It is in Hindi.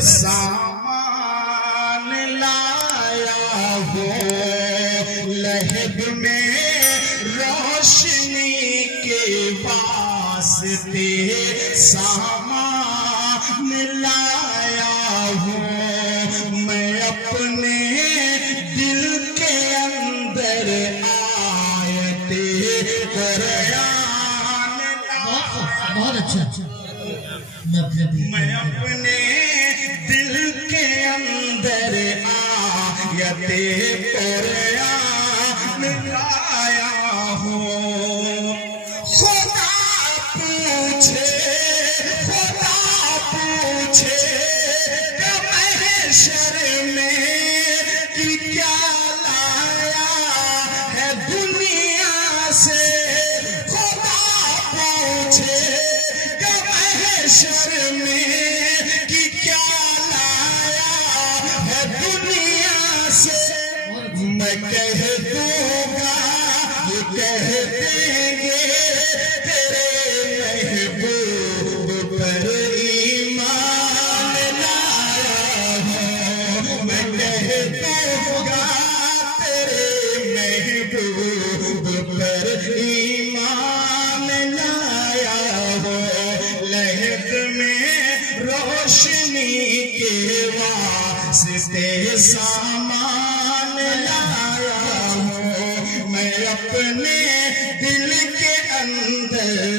सामान लाया हूँ, लहब में रोशनी के वास्ते सामान लाया हूँ। मैं अपने दिल के अंदर आयते कुरान लाया। बहुत अच्छा। मैं अपने दिल के अंदर आयते कुरान लाया हूँ। खुदा पूछे महशर में कि क्या लाया है दुनिया से। खुदा पूछे महशर में कि क्या लाया है दुनिया से। मैं कह दूंगा, ये कह देंगे तेरे महबूब पर ईमान लाया हूँ। मैं कह दूंगा तेरे महबूब पर ईमान लाया हूँ। लहब में रोशनी के वास्ते सामान लाया हूँ। मैं अपने दिल के अंदर